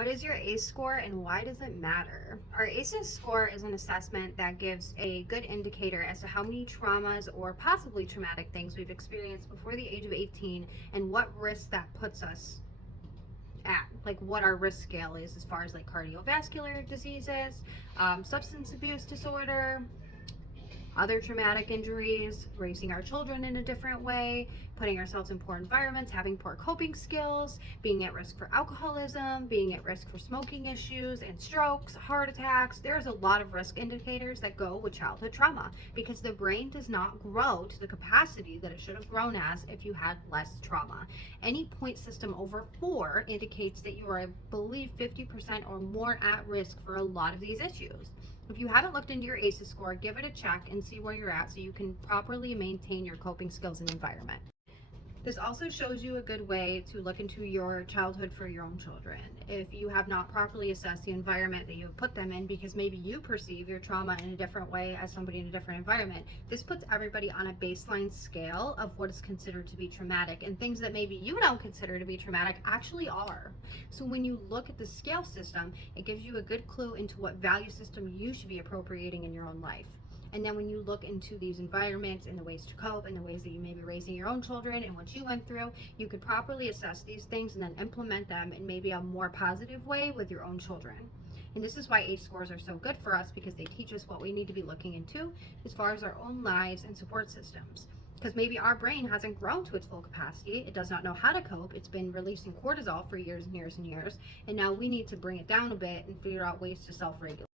What is your ACE score and why does it matter? Our ACES score is an assessment that gives a good indicator as to how many traumas or possibly traumatic things we've experienced before the age of 18 and what risk that puts us at, like what our risk scale is as far as like cardiovascular diseases, substance abuse disorder, other traumatic injuries, raising our children in a different way, putting ourselves in poor environments, having poor coping skills, being at risk for alcoholism, being at risk for smoking issues and strokes, heart attacks. There's a lot of risk indicators that go with childhood trauma because the brain does not grow to the capacity that it should have grown as if you had less trauma. Any point system over 4 indicates that you are, I believe, 50% or more at risk for a lot of these issues. If you haven't looked into your ACEs score, give it a check and see where you're at so you can properly maintain your coping skills and environment. This also shows you a good way to look into your childhood for your own children. If you have not properly assessed the environment that you have put them in because maybe you perceive your trauma in a different way as somebody in a different environment, this puts everybody on a baseline scale of what is considered to be traumatic, and things that maybe you don't consider to be traumatic actually are. So when you look at the scale system, it gives you a good clue into what value system you should be appropriating in your own life. And then when you look into these environments and the ways to cope and the ways that you may be raising your own children and what you went through, you could properly assess these things and then implement them in maybe a more positive way with your own children. And this is why ACE scores are so good for us, because they teach us what we need to be looking into as far as our own lives and support systems. Because maybe our brain hasn't grown to its full capacity, it does not know how to cope, it's been releasing cortisol for years and years and years, and now we need to bring it down a bit and figure out ways to self-regulate.